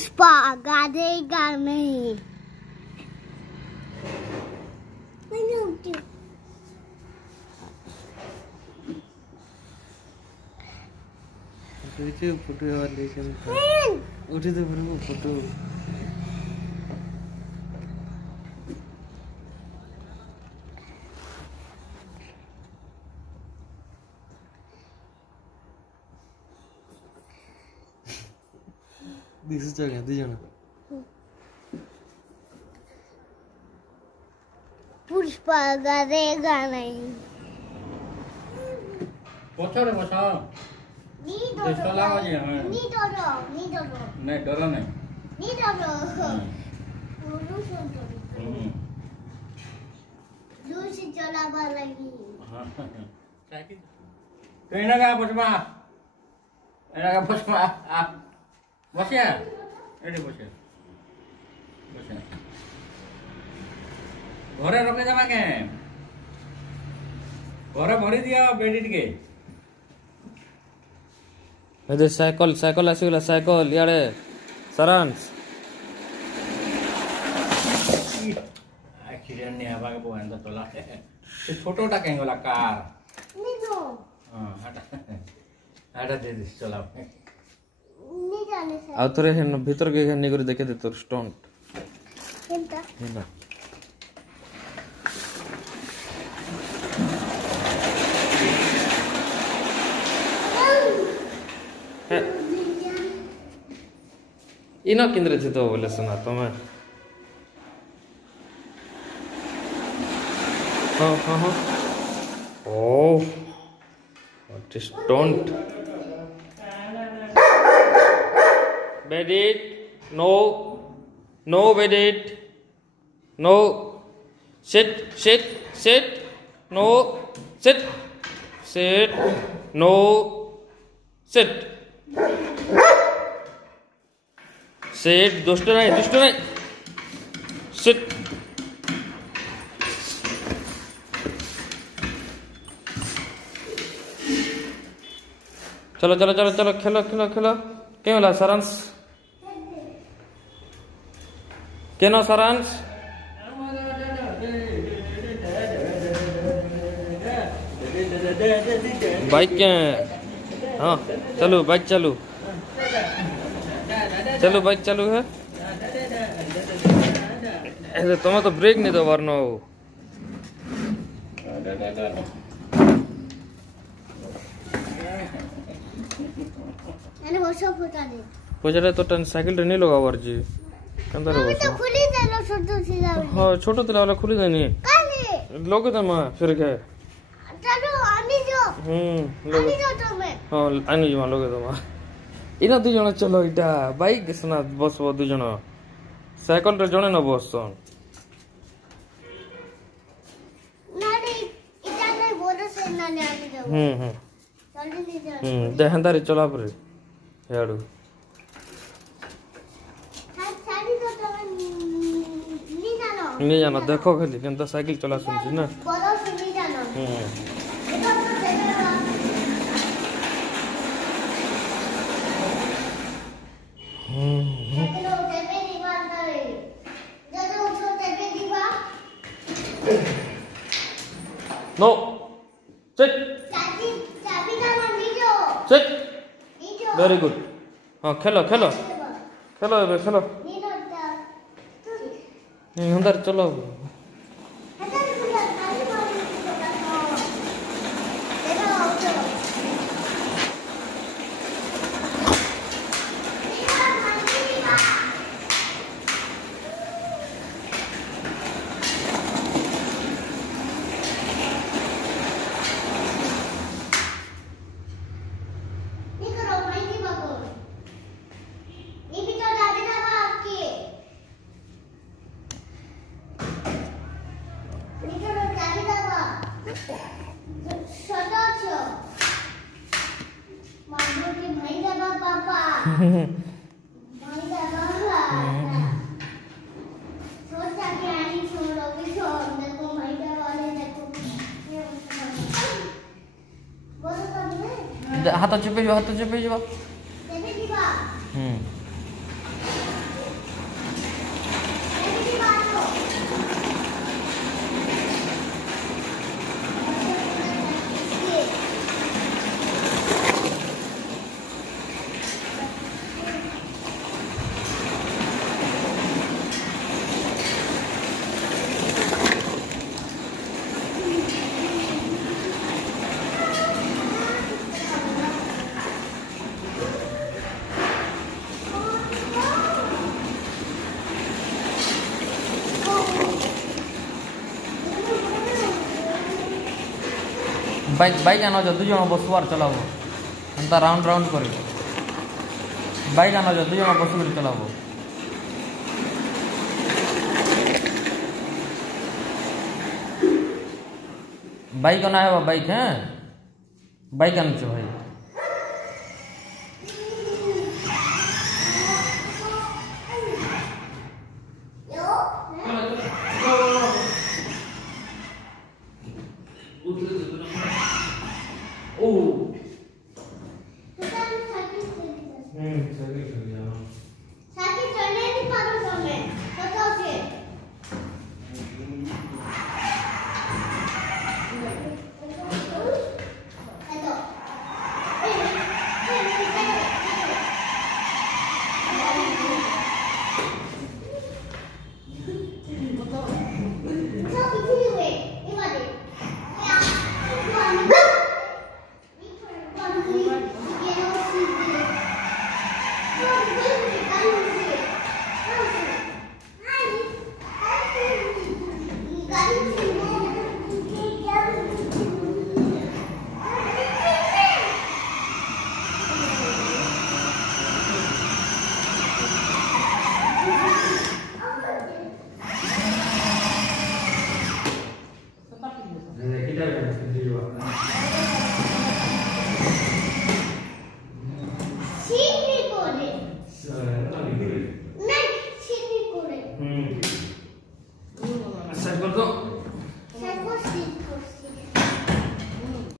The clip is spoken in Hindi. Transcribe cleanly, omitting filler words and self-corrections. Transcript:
पुष्पा गादेगा नहीं। फोटो वाले उठी तो फिर वो फोटो दिस जगह दी जाना पुष्पा गादेगा नहीं। पोछो रे पोछो नहीं डरो नहीं डरो नहीं दूर से चला लगी। तो इन्हें क्या पुष्पा आप बसिया एडी बसिया घरे रखे जमा के घरे भरी दिया बेडी टिके अरे साइकिल साइकिल आसीगला साइकिल यारे सारांश एक्सीडेंट नहीं आवा के बोन तो चला से छोटोटा कहीं वाला कार नहीं दो हां हटा दे दे चला नहीं जाने से आ तोरे हेन भीतर के हेन निगरी देखे दे तोर स्टंट केनता हेना इना केंद्र थे तो बोले सुना तो मैं हाँ हाँ हाँ oh what is don't bed it no no bed it no sit sit sit no sit sit no sit sit दुष्ट नहीं sit चलो चलो चलो चलो खेलो खेलो खेलो क्या होला सारांश केनो सारांश बाइक के हाँ चलो बाइक चालू चलो बाइक चालू है ऐसे तुम्हें तो ब्रेक नहीं दो वरना हो मैंने वो सब बता दे पोजरे तो टन साइकिल रे नहीं लगा वर्जी अंदर अभी तो खुली दे लो छोटू सीधा हाँ छोटो तेरा वाला खुली देनी काले लोगे तो मैं फिर क्या चलो आनी जो लोगे जो तो मैं हाँ आनी जो लोगे तो मैं इना दु जण चलो इटा बाइक सना बस वो दु जण साइकिल रे जणे न बस सन नानी इटा नहीं बोलो से नानी आनी जो जल्दी नहीं जा देहंदारी चला पर याडू साड़ी तो नहीं जानो नहीं जाना देखो खाली केनता साइकिल चला सुनছি ना बोलो से नहीं जानो इधर तो देखो चलो तेरे दीवार करे जब उठो तेरे दीवार नो चेक चाबी ना मंदी जो चेक नहीं जो वेरी गुड हाँ खेलो खेलो खेलो बे खेलो नहीं होता अंदर चलो हटा दे पूरा खाली मार देखो चलो हाथ चुपे जो বাইক আনো যে দুজন বসবো আর চলাবো এন্তা রাউন্ড রাউন্ড করে বাইক আনো যে দুজন বসে করে চলাবো বাইক আনা है বাইক হ্যাঁ বাইক আনছো ভাই